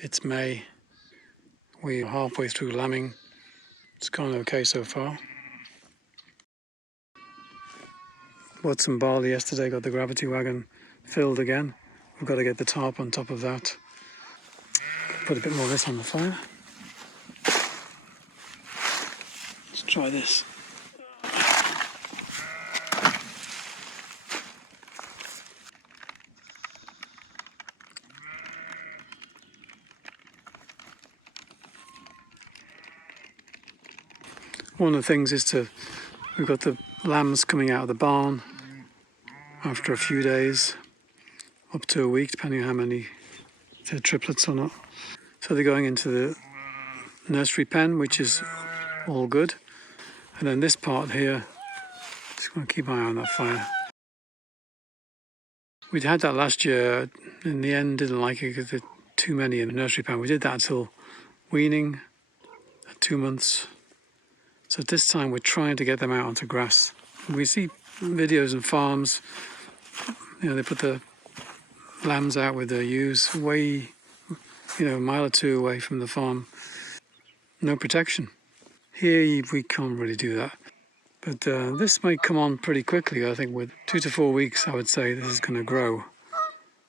It's May. We're halfway through lambing. It's gone okay so far. Bought some barley yesterday, got the gravity wagon filled again. We've got to get the tarp on top of that. Put a bit more of this on the fire. Let's try this. One of the things is we've got the lambs coming out of the barn after a few days, up to a week, depending on how many, if they're triplets or not. So they're going into the nursery pen, which is all good. And then this part here, just going to keep my eye on that fire. We'd had that last year. In the end, didn't like it because there were too many in the nursery pen. We did that until weaning at 2 months. So this time we're trying to get them out onto grass. We see videos in farms, they put the lambs out with their ewes way, a mile or two away from the farm. No protection. Here we can't really do that. But this might come on pretty quickly. I think with 2 to 4 weeks, I would say this is going to grow.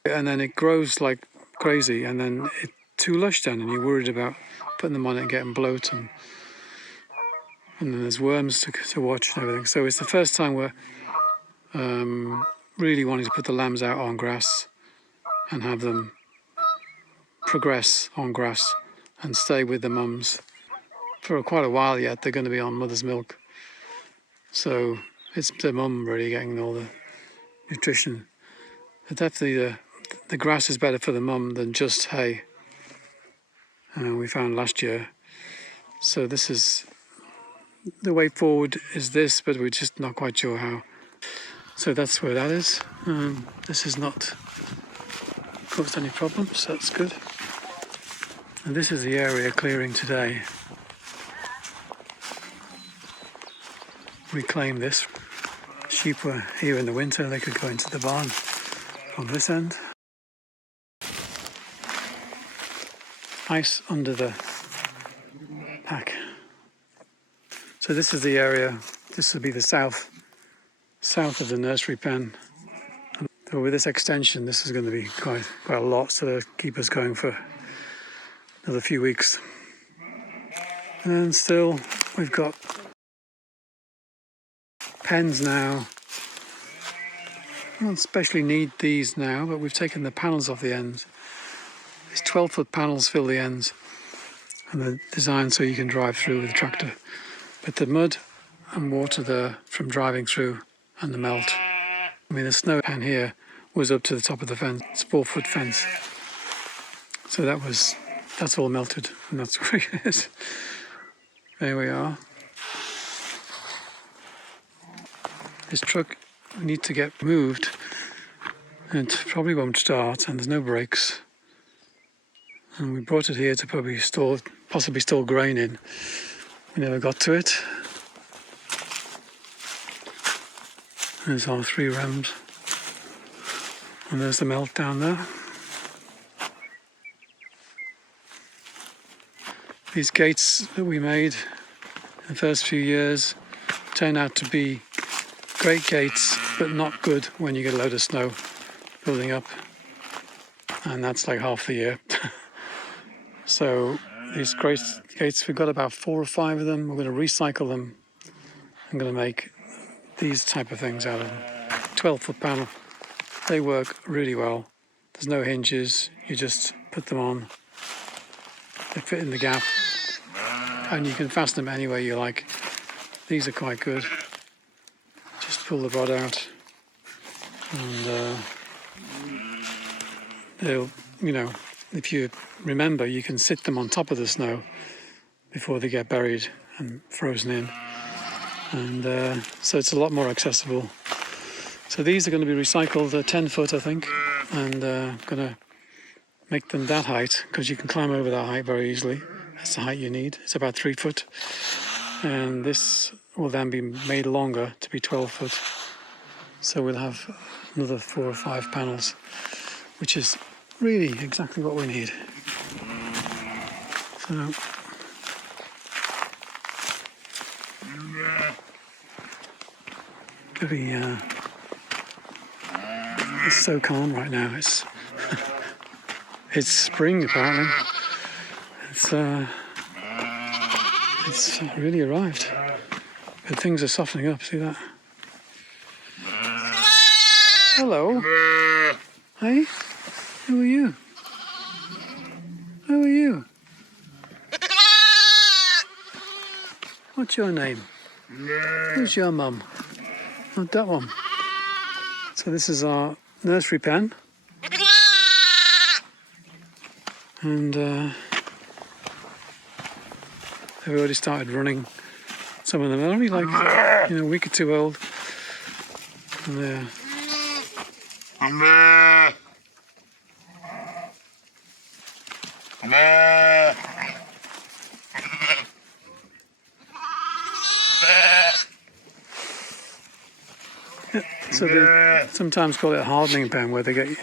And then it grows like crazy, and then it's too lush then, and you're worried about putting them on it and getting bloat, and then there's worms to watch and everything. So it's the first time we're really wanting to put the lambs out on grass and have them progress on grass and stay with the mums for quite a while yet. They're going to be on mother's milk. So it's the mum really getting all the nutrition. But definitely the grass is better for the mum than just hay. We found last year. So this is the way forward is this, but we're just not quite sure how. So that's where that is. This has not caused any problems, so that's good. And this is the area clearing today. Reclaim this. Sheep were here in the winter, they could go into the barn from this end. Ice under the pack. So this is the area, this would be the south of the nursery pen. So with this extension, this is going to be quite a lot, so they'll keep us going for another few weeks. And still, we've got pens now. We don't especially need these now, but we've taken the panels off the ends. These 12-foot panels fill the ends, and they're designed so you can drive through with a tractor. But the mud and water there from driving through and the melt. The snow pen here was up to the top of the fence. It's a 4-foot fence. So that's all melted, and that's where it is. There we are. This truck we need to get moved. It probably won't start, and there's no brakes. And we brought it here to possibly store grain in. We never got to it. There's our 3 rams. And there's the melt down there. These gates that we made in the first few years turn out to be great gates, but not good when you get a load of snow building up. And that's like half the year. So these great gates, we've got about 4 or 5 of them. We're going to recycle them. I'm going to make these type of things out of them. 12-foot panel. They work really well. There's no hinges. You just put them on. They fit in the gap. And you can fasten them any way you like. These are quite good. Just pull the rod out. And they'll, if you remember, you can sit them on top of the snow before they get buried and frozen in. And so it's a lot more accessible. So these are going to be recycled 10-foot, I think, and going to make them that height, because you can climb over that height very easily. That's the height you need. It's about 3 foot. And this will then be made longer to be 12 foot. So we'll have another 4 or 5 panels, which is really exactly what we need. So very it's so calm right now. It's spring apparently. It's really arrived. But things are softening up, see that? Hello. Hey, who are you? Who are you? What's your name? Who's your mum? Not that one. So this is our nursery pen. And they've already started running. Some of them are only like, a week or two old. And they're so they sometimes call it a hardening pen, where you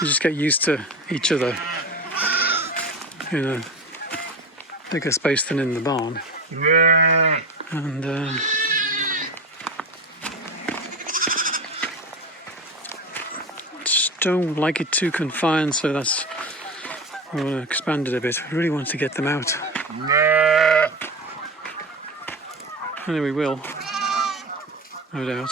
just get used to each other in a bigger space than in the barn. And just don't like it too confined, so that's I want to expand it a bit. I really want to get them out. And we will, no doubt.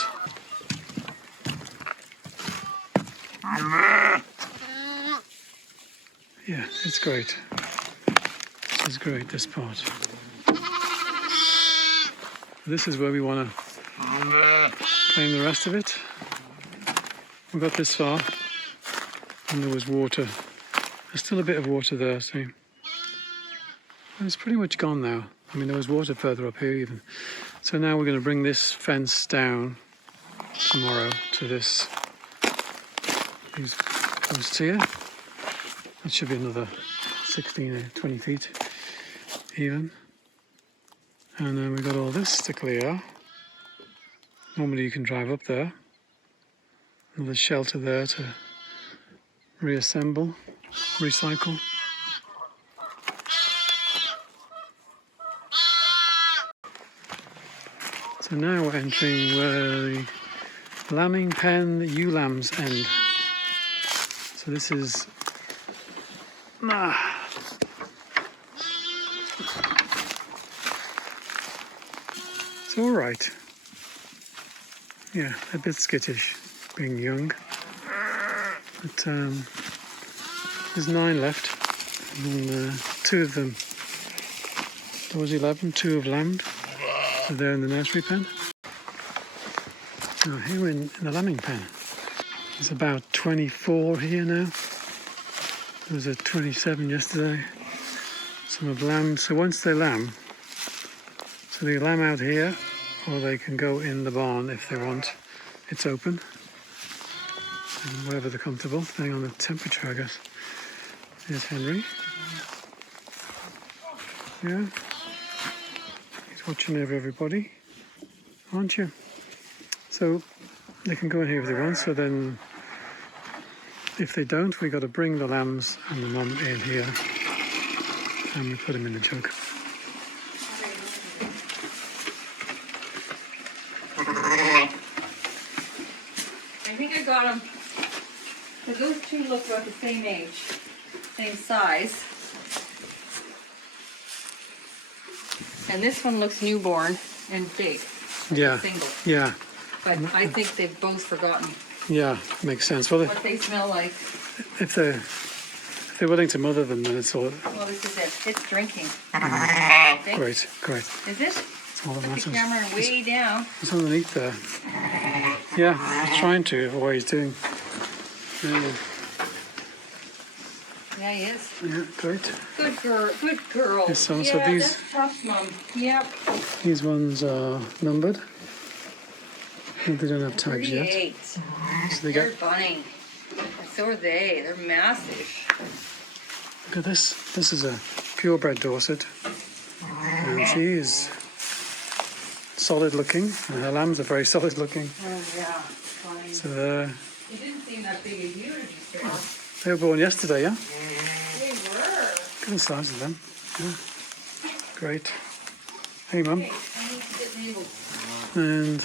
Yeah, it's great. This is great, this part. This is where we want to claim the rest of it. We got this far, and there was water. There's still a bit of water there, see. It's pretty much gone now. I mean, there was water further up here even. So now we're going to bring this fence down tomorrow to these posts here. That should be another 16 or 20 feet even. And then we've got all this to clear. Normally you can drive up there. Another shelter there to reassemble, recycle. So now we're entering where the lambing pen, the ewe lambs end. So this is it's all right. Yeah, a bit skittish, being young. But there's 9 left, and 2 of them. There was 11, 2 have lambed. So they're in the nursery pen. Now here in the lambing pen, there's about 24 here now. There was a 27 yesterday. Some have lambed. So once they lamb, so they lamb out here, or they can go in the barn if they want. It's open, and wherever they're comfortable, depending on the temperature, I guess. Here's Henry. Yeah. He's watching over everybody, aren't you? So they can go in here if they want. So then, if they don't, we got to bring the lambs and the mum in here, and we put them in the jug. I think I got them, because those 2 look about the same age, same size. And this one looks newborn and big. Yeah. Single. Yeah. But I think they've both forgotten Yeah, makes sense. Well, what they smell like. if they're willing to mother them, then it's all Well, this is it. It's drinking. great. Great. Is it? That's all that Put the matters. camera way down. It's underneath there. Yeah, he's trying to. What he's doing. Yeah, Yeah, he is. yeah, great. Good girl. Good girl. Yes, so yeah, these- that's tough, Mum. Yep. These ones are numbered. And they don't have tags yet. 38. So they They're get. bunning. And so are they. They're massive. Look at this. This is a purebred Dorset, and she is solid looking. And her lambs are very solid looking. Oh, yeah. Funny. So They didn't seem that big a unit, you said. they were born yesterday, yeah. They were. Look at the size of them. Yeah. Great. Hey, Mum. Okay, I need to get labeled. And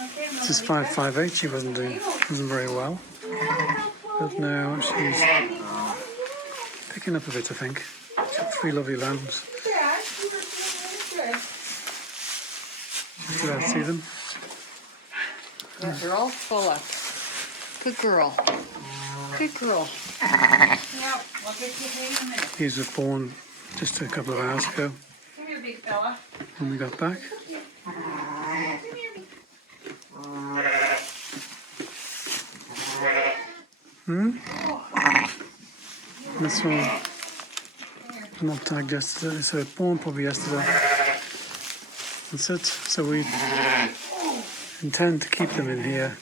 Okay, Mama, this is you got 558. She wasn't very well, but now she's picking up a bit, I think. She's got 3 lovely lambs. Dad, you were doing really good. Did I see them? Yeah, they're all full up. Good girl. Good girl. Yeah, I'll get you paid in a minute. These were born just a couple of hours ago Come here, big fella. when we got back. This one was not tagged yesterday, so born probably yesterday. That's it. So we intend to keep them in here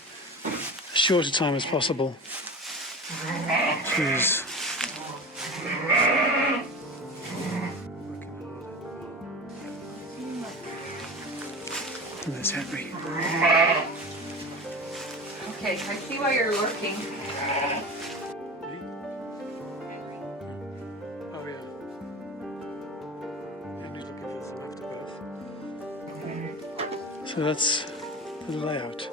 as short a time as possible. She's and there's Henry. Okay, I see why you're lurking. Oh yeah. Henry's looking for some afterbirth. So that's the layout.